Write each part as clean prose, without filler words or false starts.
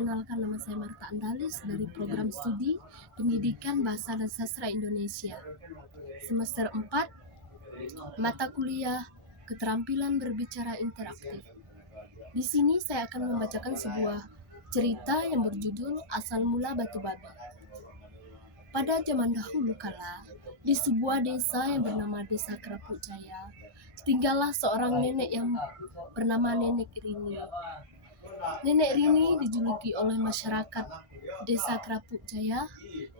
perkenalkan, nama saya Marta Andalis dari program studi Pendidikan Bahasa dan Sastra Indonesia. Semester 4, mata kuliah Keterampilan Berbicara Interaktif. Di sini saya akan membacakan sebuah cerita yang berjudul Asal Mula Batu Babi. Pada zaman dahulu kala, di sebuah desa yang bernama Desa Kerapuk Jaya, tinggallah seorang nenek yang bernama Nenek Rini. Nenek Rini dijuluki oleh masyarakat Desa Kerapuk Jaya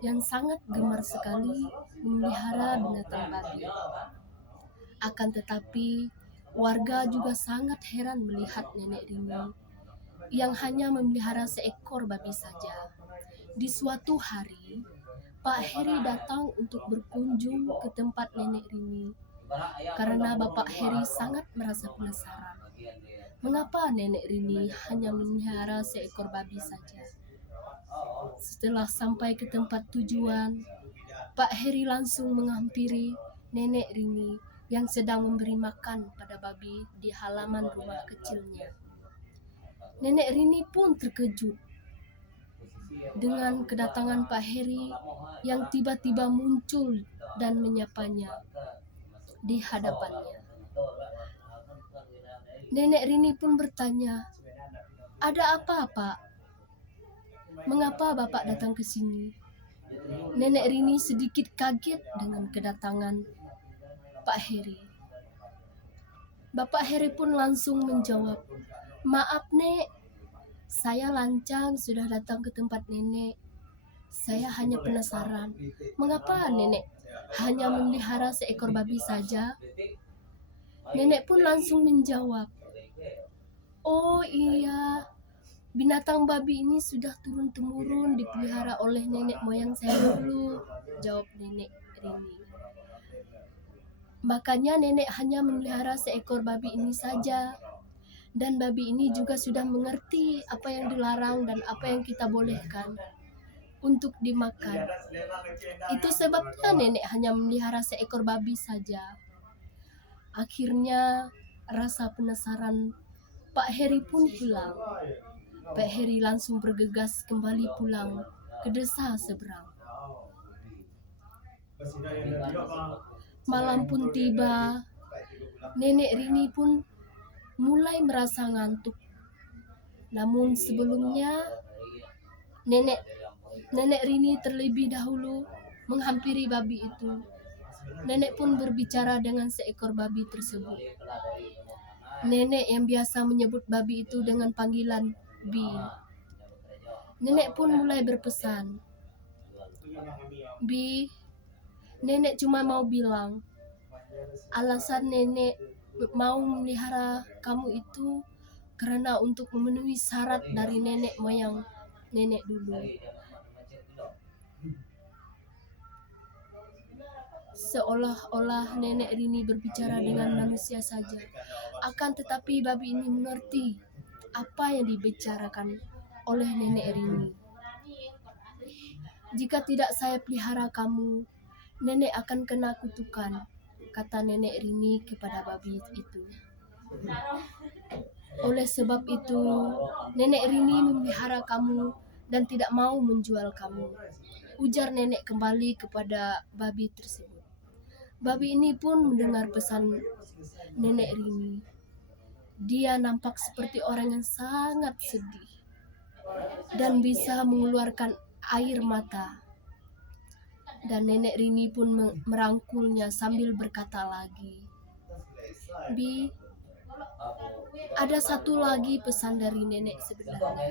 yang sangat gemar sekali memelihara binatang babi. Akan tetapi, warga juga sangat heran melihat Nenek Rini yang hanya memelihara seekor babi saja. Di suatu hari, Pak Heri datang untuk berkunjung ke tempat Nenek Rini karena Bapak Heri sangat merasa penasaran. Mengapa Nenek Rini hanya memelihara seekor babi saja? Setelah sampai ke tempat tujuan, Pak Heri langsung menghampiri Nenek Rini yang sedang memberi makan pada babi di halaman rumah kecilnya. Nenek Rini pun terkejut dengan kedatangan Pak Heri yang tiba-tiba muncul dan menyapanya di hadapannya. Nenek Rini pun bertanya, "Ada apa, Pak? Mengapa Bapak datang ke sini?" Nenek Rini sedikit kaget dengan kedatangan Pak Heri. Bapak Heri pun langsung menjawab, "Maaf, Nek. Saya lancang sudah datang ke tempat Nenek. Saya hanya penasaran, mengapa Nenek hanya memelihara seekor babi saja?" Nenek pun langsung menjawab, "Oh iya, binatang babi ini sudah turun-temurun dipelihara oleh nenek moyang saya dulu," jawab Nenek Rini. "Makanya nenek hanya memelihara seekor babi ini saja. Dan babi ini juga sudah mengerti apa yang dilarang dan apa yang kita bolehkan untuk dimakan. Itu sebabnya nenek hanya memelihara seekor babi saja." Akhirnya rasa penasaran Pak Heri pun hilang. Pak Heri langsung bergegas kembali pulang ke desa seberang. Malam pun tiba. Nenek Rini pun mulai merasa ngantuk. Namun sebelumnya Nenek Rini terlebih dahulu menghampiri babi itu. Nenek pun berbicara dengan seekor babi tersebut. Nenek yang biasa menyebut babi itu dengan panggilan Bi. Nenek pun mulai berpesan, "Bi, nenek cuma mau bilang, alasan nenek mau memelihara kamu itu karena untuk memenuhi syarat dari nenek moyang nenek dulu." Seolah-olah Nenek Rini berbicara dengan manusia saja. Akan tetapi babi ini mengerti apa yang dibicarakan oleh Nenek Rini. "Jika tidak saya pelihara kamu, nenek akan kena kutukan," kata Nenek Rini kepada babi itu. "Oleh sebab itu, Nenek Rini memelihara kamu dan tidak mau menjual kamu," ujar nenek kembali kepada babi tersebut. Babi ini pun mendengar pesan Nenek Rini. Dia nampak seperti orang yang sangat sedih dan bisa mengeluarkan air mata. Dan Nenek Rini pun merangkulnya sambil berkata lagi, "Bi, ada satu lagi pesan dari nenek sebenarnya.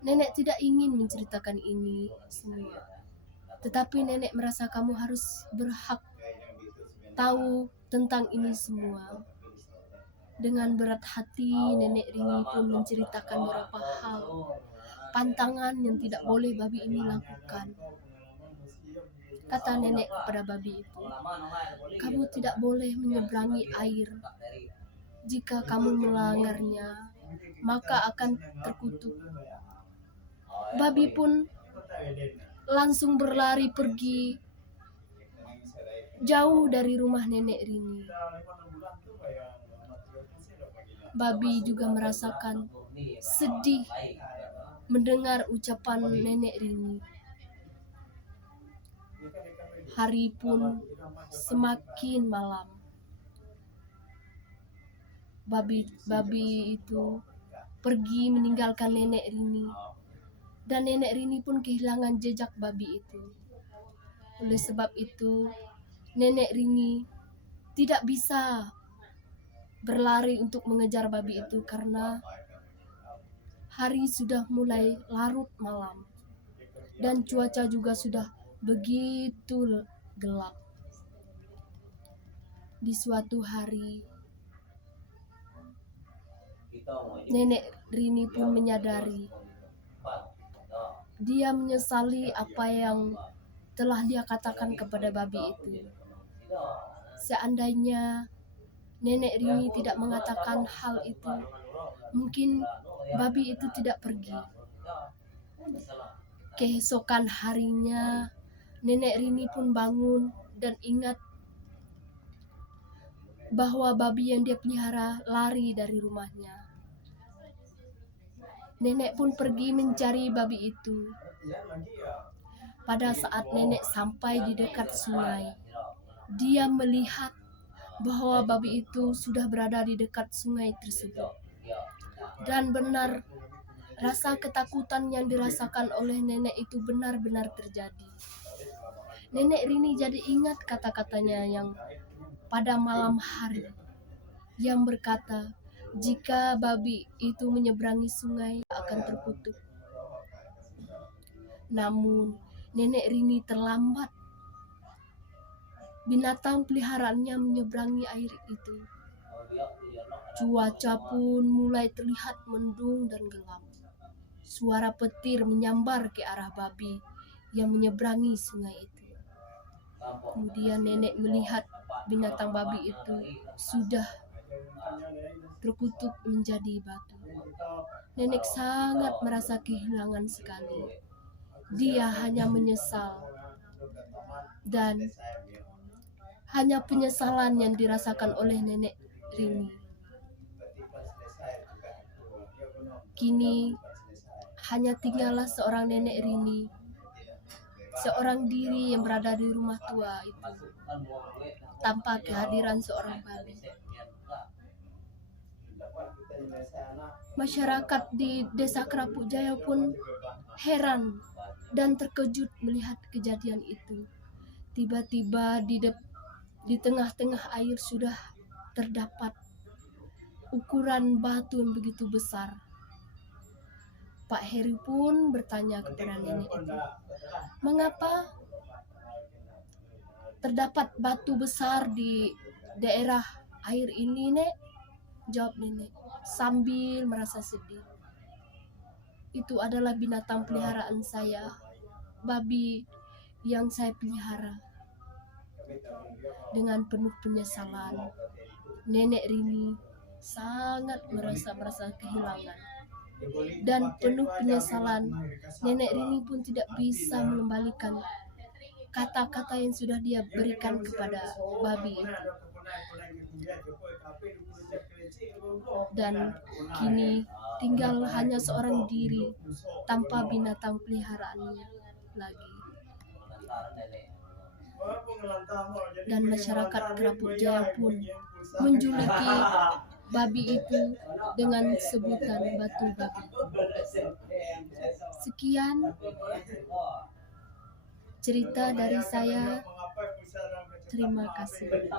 Nenek tidak ingin menceritakan ini semua. Tetapi nenek merasa kamu harus berhak tahu tentang ini semua." Dengan berat hati, Nenek Rini pun menceritakan beberapa hal, pantangan yang tidak boleh babi ini lakukan. Kata nenek kepada babi itu, "Kamu tidak boleh menyeberangi air. Jika kamu melanggarnya, maka akan terkutuk." Babi pun langsung berlari pergi jauh dari rumah Nenek Rini. Babi juga merasakan sedih mendengar ucapan Nenek Rini. Hari pun semakin malam. Babi itu pergi meninggalkan Nenek Rini, dan Nenek Rini pun kehilangan jejak babi itu. Oleh sebab itu, Nenek Rini tidak bisa berlari untuk mengejar babi itu karena hari sudah mulai larut malam dan cuaca juga sudah begitu gelap. Di suatu hari, Nenek Rini pun menyadari dia menyesali apa yang telah dia katakan kepada babi itu. Seandainya Nenek Rini tidak mengatakan hal itu, mungkin babi itu tidak pergi. Keesokan harinya, Nenek Rini pun bangun dan ingat bahwa babi yang dia pelihara lari dari rumahnya. Nenek pun pergi mencari babi itu. Pada saat nenek sampai di dekat sungai, dia melihat bahwa babi itu sudah berada di dekat sungai tersebut. Dan benar, rasa ketakutan yang dirasakan oleh nenek itu benar-benar terjadi. Nenek Rini jadi ingat kata-katanya yang pada malam hari, yang berkata, jika babi itu menyeberangi sungai akan terkutuk. Namun, Nenek Rini terlambat. Binatang peliharaannya menyeberangi air itu. Cuaca pun mulai terlihat mendung dan gelap. Suara petir menyambar ke arah babi yang menyeberangi sungai itu. Kemudian nenek melihat binatang babi itu sudah terkutuk menjadi batu. Nenek sangat merasa kehilangan sekali. Dia hanya menyesal, dan hanya penyesalan yang dirasakan oleh Nenek Rini. Kini hanya tinggallah seorang Nenek Rini, seorang diri yang berada di rumah tua itu, tanpa kehadiran seorang babi. Masyarakat di Desa Kerapuk Jaya pun heran dan terkejut melihat kejadian itu. Tiba-tiba di tengah-tengah air sudah terdapat ukuran batu yang begitu besar. Pak Heri pun bertanya kepada nenek itu, mengapa terdapat batu besar di daerah air ini, Nek? Jawab nenek sambil merasa sedih. Itu adalah binatang peliharaan saya, babi yang saya pelihara. Dengan penuh penyesalan, Nenek Rini sangat merasa kehilangan. Dan penuh penyesalan, Nenek Rini pun tidak bisa mengembalikan kata-kata yang sudah dia berikan kepada babi itu. Dan kini tinggal hanya seorang diri tanpa binatang peliharaannya lagi. Dan masyarakat Kerapuk Jaya pun menjuluki babi itu dengan sebutan batu babi. Sekian cerita dari saya. Terima kasih.